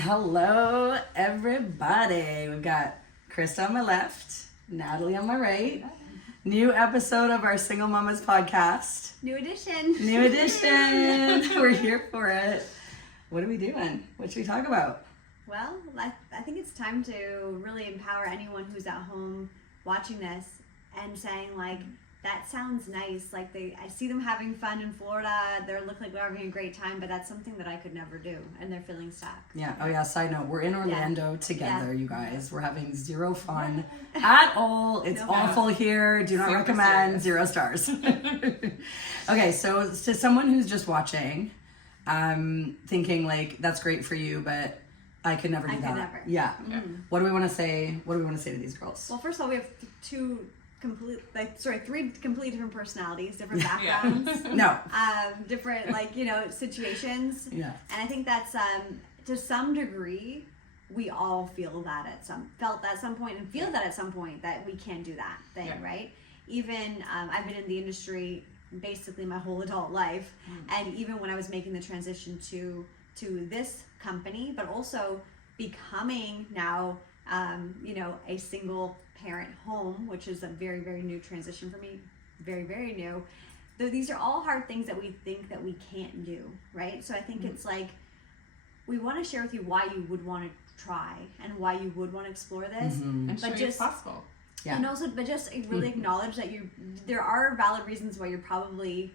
Hello, everybody. We've got Krista on my left, Natalie on my right. New episode of our Single Mamas podcast. New edition. New edition. We're here for it. What are we doing? What should we talk about? Well, I think it's time to really empower anyone who's at home watching this and saying, like, that sounds nice. Like, I see them having fun in Florida. They look like they're having a great time, but that's something that I could never do, and they're feeling stuck. Yeah. Oh, yeah. Side note, we're in Orlando together, you guys. We're having zero fun at all. It's awful here. Do not recommend. 0 stars. Okay, so to someone who's just watching, thinking, like, that's great for you, but I could never do that. I could never. Yeah. What do we want to say? What do we want to say to these girls? Well, first of all, we have three completely different personalities, different backgrounds. Different, situations. Yeah. And I think that's, to some degree, we all felt that at some point and feel that at some point that we can do that thing, right? Even, I've been in the industry basically my whole adult life. And even when I was making the transition to this company, but also becoming now, a single parent home, which is a very, very new transition for me, very, very new. These are all hard things that we think that we can't do, right? So I think it's like, we want to share with you why you would want to try and why you would want to explore this, and show you it's possible. Yeah. And also, but just really acknowledge that there are valid reasons why you're probably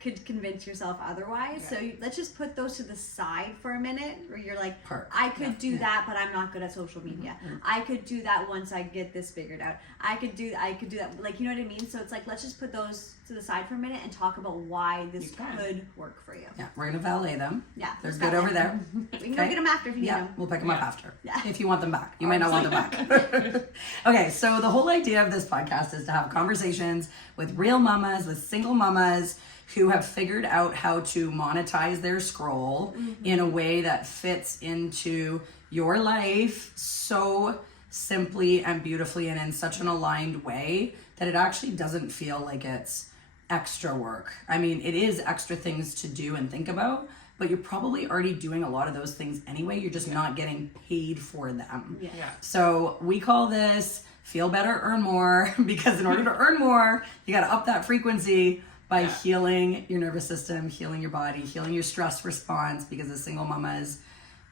could convince yourself otherwise. So let's just put those to the side for a minute, where you're like, I could do that, but I'm not good at social media. I could do that once I get this figured out. I could do that, like, you know what I mean? So it's like, let's just put those to the side for a minute and talk about why this could work for you. Yeah, we're gonna valet them. Yeah, they're good over there. We can go get them after if you need them. We'll pick them up after. Yeah. If you want them back. You might not want them back. Okay, so the whole idea of this podcast is to have conversations with real mamas, with single mamas who have figured out how to monetize their scroll in a way that fits into your life so simply and beautifully and in such an aligned way that it actually doesn't feel like it's extra work. I mean, it is extra things to do and think about, but you're probably already doing a lot of those things anyway. You're just not getting paid for them. Yeah. So we call this Feel Better, Earn More, because in order to earn more, you got to up that frequency by healing your nervous system, healing your body, healing your stress response, because as single mamas,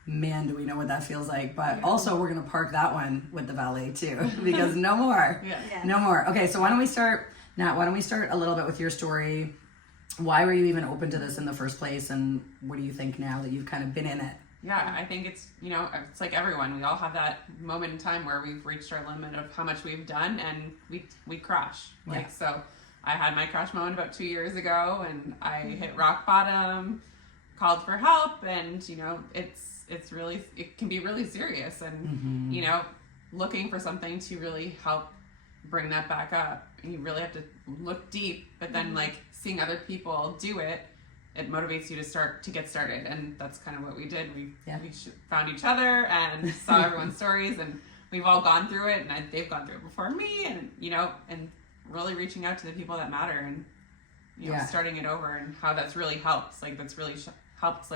man, do we know what that feels like. But also, we're going to park that one with the valet too, because no more. No more. Okay, so why don't we start, Nat, why don't we start a little bit with your story? Why were you even open to this in the first place? And what do you think now that you've kind of been in it? Yeah, I think it's, it's like everyone. We all have that moment in time where we've reached our limit of how much we've done and we crash. So I had my crash moment about 2 years ago, and I hit rock bottom, called for help, and it's really, it can be really serious, and looking for something to really help bring that back up. And you really have to look deep, but then like seeing other people do it, it motivates you to get started, and that's kind of what we did. We found each other and saw everyone's stories, and we've all gone through it, and they've gone through it before me, and and really reaching out to the people that matter, and starting it over, and how that's really helped. Like, that's really helped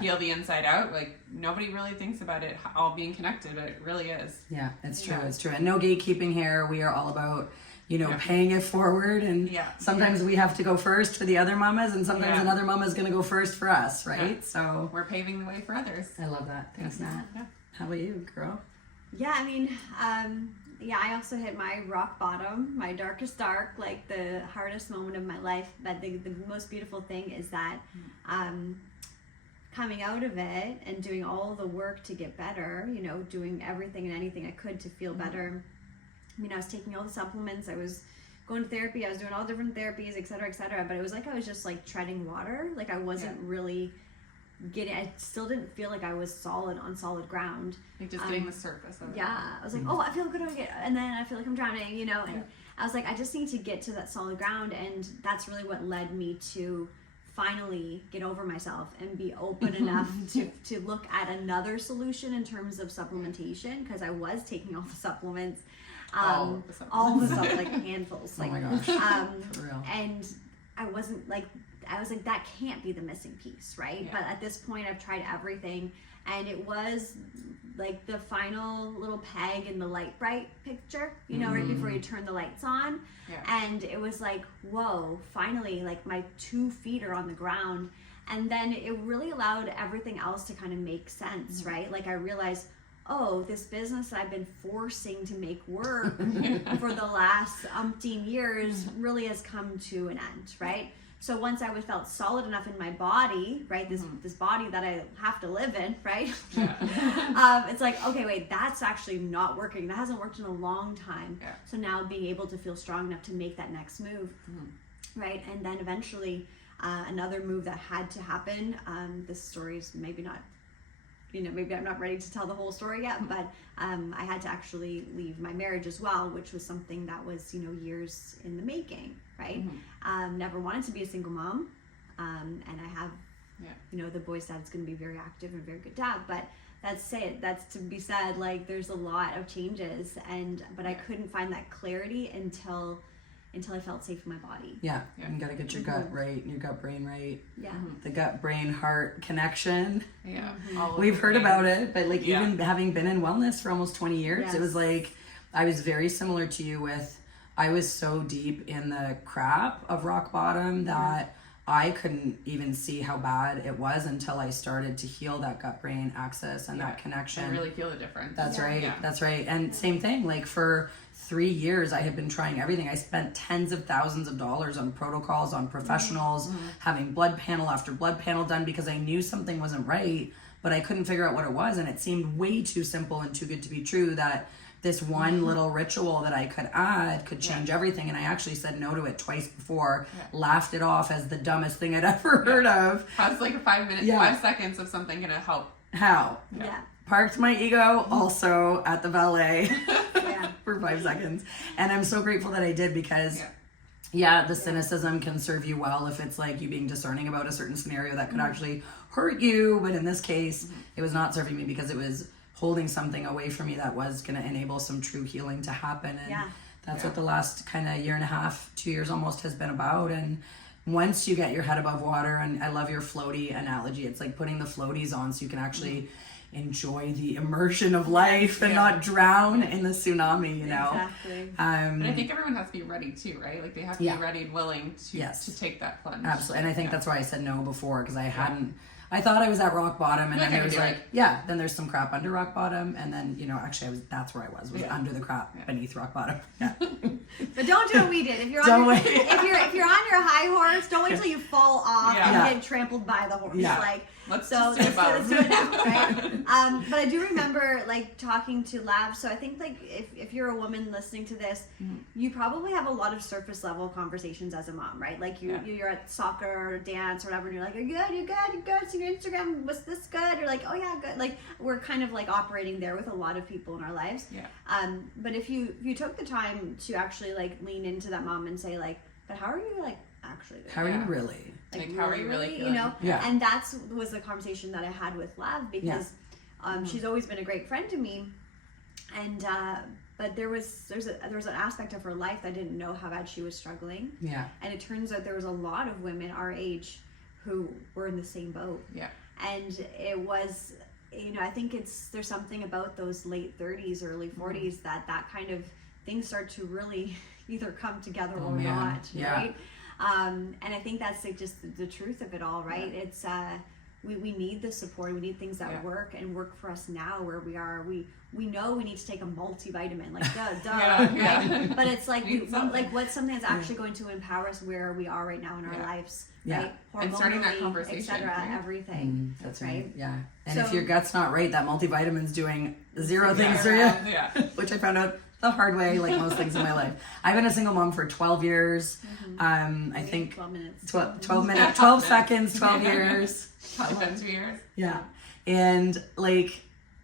heal the inside out. Like, nobody really thinks about it all being connected, but it really is. Yeah, it's true. It's true. And no gatekeeping here. We are all about paying it forward, and sometimes we have to go first for the other mamas, and sometimes another mama is going to go first for us, right? Yeah. So we're paving the way for others. I love that. Thanks, Nat. Yeah. How about you, girl? Yeah, I mean, I also hit my rock bottom, my darkest dark, like the hardest moment of my life. But the most beautiful thing is that coming out of it and doing all the work to get better, doing everything and anything I could to feel better. I mean, I was taking all the supplements, I was going to therapy, I was doing all different therapies, et cetera, but it was like I was just like treading water. Like, I wasn't really I still didn't feel like I was on solid ground. Like, just getting the surface of it. Yeah, I was like, oh, I feel good, and then I feel like I'm drowning, and I was like, I just need to get to that solid ground, and that's really what led me to finally get over myself and be open enough to look at another solution in terms of supplementation, because I was taking all the supplements. All the stuff, like handfuls. Oh my gosh. For real. And I was like, that can't be the missing piece, right? Yeah. But at this point, I've tried everything, and it was like the final little peg in the light bright picture, you know, right before you turn the lights on. And it was like, whoa, finally, like my 2 feet are on the ground. And then it really allowed everything else to kind of make sense, right? Like I realized, oh, this business that I've been forcing to make work for the last umpteen years really has come to an end, right? So once I felt solid enough in my body, right, this body that I have to live in, right? It's like, okay, wait, that's actually not working. That hasn't worked in a long time. So now being able to feel strong enough to make that next move, right? And then eventually another move that had to happen, this story is maybe not, you know, maybe I'm not ready to tell the whole story yet, but I had to actually leave my marriage as well, which was something that was, you know, years in the making, right? Never wanted to be a single mom, and I have, you know, the boy's dad's going to be very active and very good dad, but that's to be said, like there's a lot of changes, but I couldn't find that clarity until I felt safe in my body. You gotta get your gut right, your gut brain right. The gut brain heart connection. We've heard about it, but like even having been in wellness for almost 20 years, it was like I was very similar to you with, I was so deep in the crap of rock bottom that I couldn't even see how bad it was until I started to heal that gut brain axis and that connection. I really feel the difference. That's right. That's right. And same thing, like for 3 years, I had been trying everything. I spent tens of thousands of dollars on protocols, on professionals, having blood panel after blood panel done because I knew something wasn't right, but I couldn't figure out what it was. And it seemed way too simple and too good to be true that this one little ritual that I could add could change everything. And I actually said no to it twice before, laughed it off as the dumbest thing I'd ever heard of. How's like a 5 seconds of something gonna help? How? Parked my ego also at the valet for 5 seconds. And I'm so grateful that I did because the cynicism can serve you well if it's like you being discerning about a certain scenario that could actually hurt you. But in this case, it was not serving me because it was holding something away from me that was going to enable some true healing to happen. And that's what the last kind of year and a half, 2 years almost has been about. And once you get your head above water, and I love your floaty analogy, it's like putting the floaties on so you can actually enjoy the immersion of life and not drown in the tsunami, you know. Exactly. But I think everyone has to be ready too, right? Like they have to be ready and willing to take that plunge. Absolutely. And I think that's why I said no before, because I thought I was at rock bottom, and then there was then there's some crap under rock bottom, and then, you know, actually that's where I was under the crap beneath rock bottom. But don't do what we did. If you're on if you're on your high horse, don't wait till you fall off and get trampled by the horse. Like let's do it now, right? But I do remember like talking to Lav. So I think like if you're a woman listening to this, you probably have a lot of surface level conversations as a mom, right? Like you're at soccer or dance or whatever, and you're like, "Are you good? You good? You good? So your Instagram, was this good?" You're like, "Oh yeah, good." Like we're kind of like operating there with a lot of people in our lives. But if you took the time to actually like lean into that mom and say like, "But how are you like actually doing? How are you really? Like how are you really feeling?" You know? And was the conversation that I had with Lav because she's always been a great friend to me, and but there's an aspect of her life that I didn't know how bad she was struggling. And it turns out there was a lot of women our age who were in the same boat. And it was, you know, I think there's something about those late 30s, early 40s that kind of things start to really either come together or not, right? And I think that's like just the truth of it all, right? It's we need the support, we need things that work for us now where we are. We know we need to take a multivitamin, like duh, right? But it's like what's something that's actually going to empower us where we are right now in our lives, right? And starting that conversation, etc. Everything. That's right. And if your gut's not right, that multivitamin's doing zero things for you. Which I found out the hard way, like most things in my life. I've been a single mom for 12 years. I think 12 minutes. 12 minutes, 12 seconds, 12 years. 12 years. And like,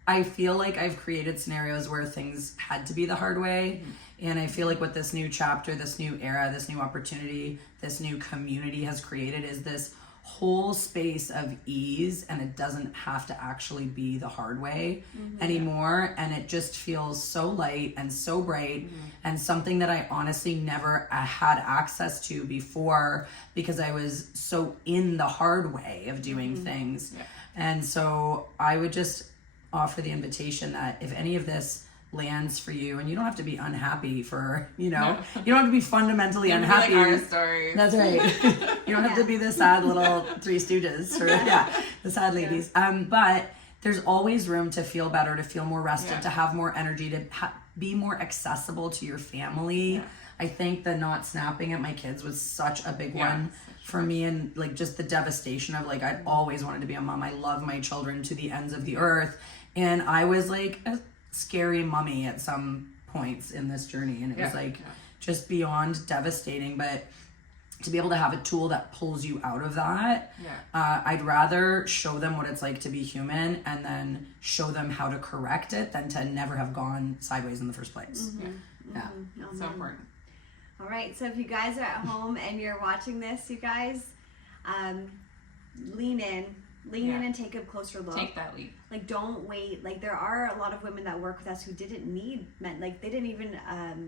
I feel like I've created scenarios where things had to be the hard way. And I feel like what this new chapter, this new era, this new opportunity, this new community has created is this whole space of ease, and it doesn't have to actually be the hard way anymore. And it just feels so light and so bright and something that I honestly never had access to before because I was so in the hard way of doing things. And so I would just offer the invitation that if any of this lands for you, and you don't have to be unhappy for, you know, you don't have to be fundamentally unhappy. Like our stories. That's right. You don't have to be the sad little Three Stooges or the sad ladies. But there's always room to feel better, to feel more rested, to have more energy, to be more accessible to your family. Yeah. I think the not snapping at my kids was such a big one for me, and like just the devastation of like I'd always wanted to be a mom. I love my children to the ends of the earth, and I was like a scary mummy at some points in this journey, and it was like just beyond devastating. But to be able to have a tool that pulls you out of that, I'd rather show them what it's like to be human and then show them how to correct it than to never have gone sideways in the first place. So important. All right, so if you guys are at home and you're watching this, you guys, lean in and take a closer look. Take that leap. Like, don't wait. Like, there are a lot of women that work with us who didn't need they didn't even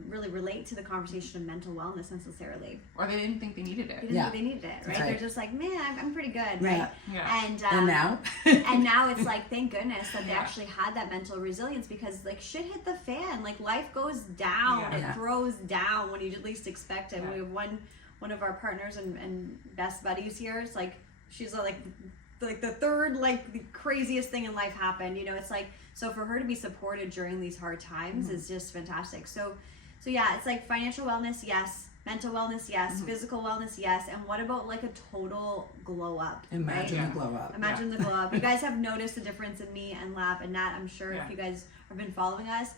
really relate to the conversation of mental wellness necessarily. Or they didn't think they needed it. They didn't think they needed it, right? They're just like, man, I'm pretty good, right? Yeah. And now? and now it's like, thank goodness that they actually had that mental resilience, because like shit hit the fan. Like life goes down. It throws down when you least expect it. We have one of our partners and best buddies here. It's like, she's like the third, like the craziest thing in life happened, you know. It's like, so for her to be supported during these hard times is just fantastic. So yeah, it's like financial wellness, yes. Mental wellness, yes. Physical wellness, yes. And what about like a total glow up? Imagine the glow up. Imagine the glow up. You guys have noticed the difference in me and Lab and Nat, I'm sure, if you guys have been following us.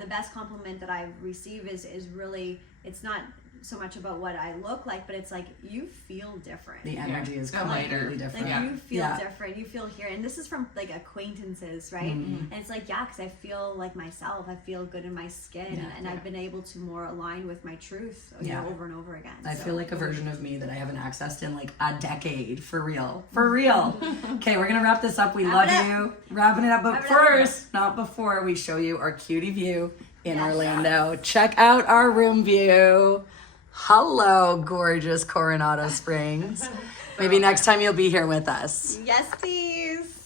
The best compliment that I've received is really, it's not so much about what I look like, but it's like, you feel different. The energy is completely different. Like you feel different. You feel here, and this is from like acquaintances, right? And it's like, because I feel like myself. I feel good in my skin, and I've been able to more align with my truth, you know, over and over again. I feel like a version of me that I haven't accessed in like a decade, for real. Okay, we're gonna wrap this up. We love you. Wrapping it up, but first, not before, we show you our cutie view in Orlando. Check out our room view. Hello, gorgeous Coronado Springs. Maybe next time you'll be here with us. Yes, please.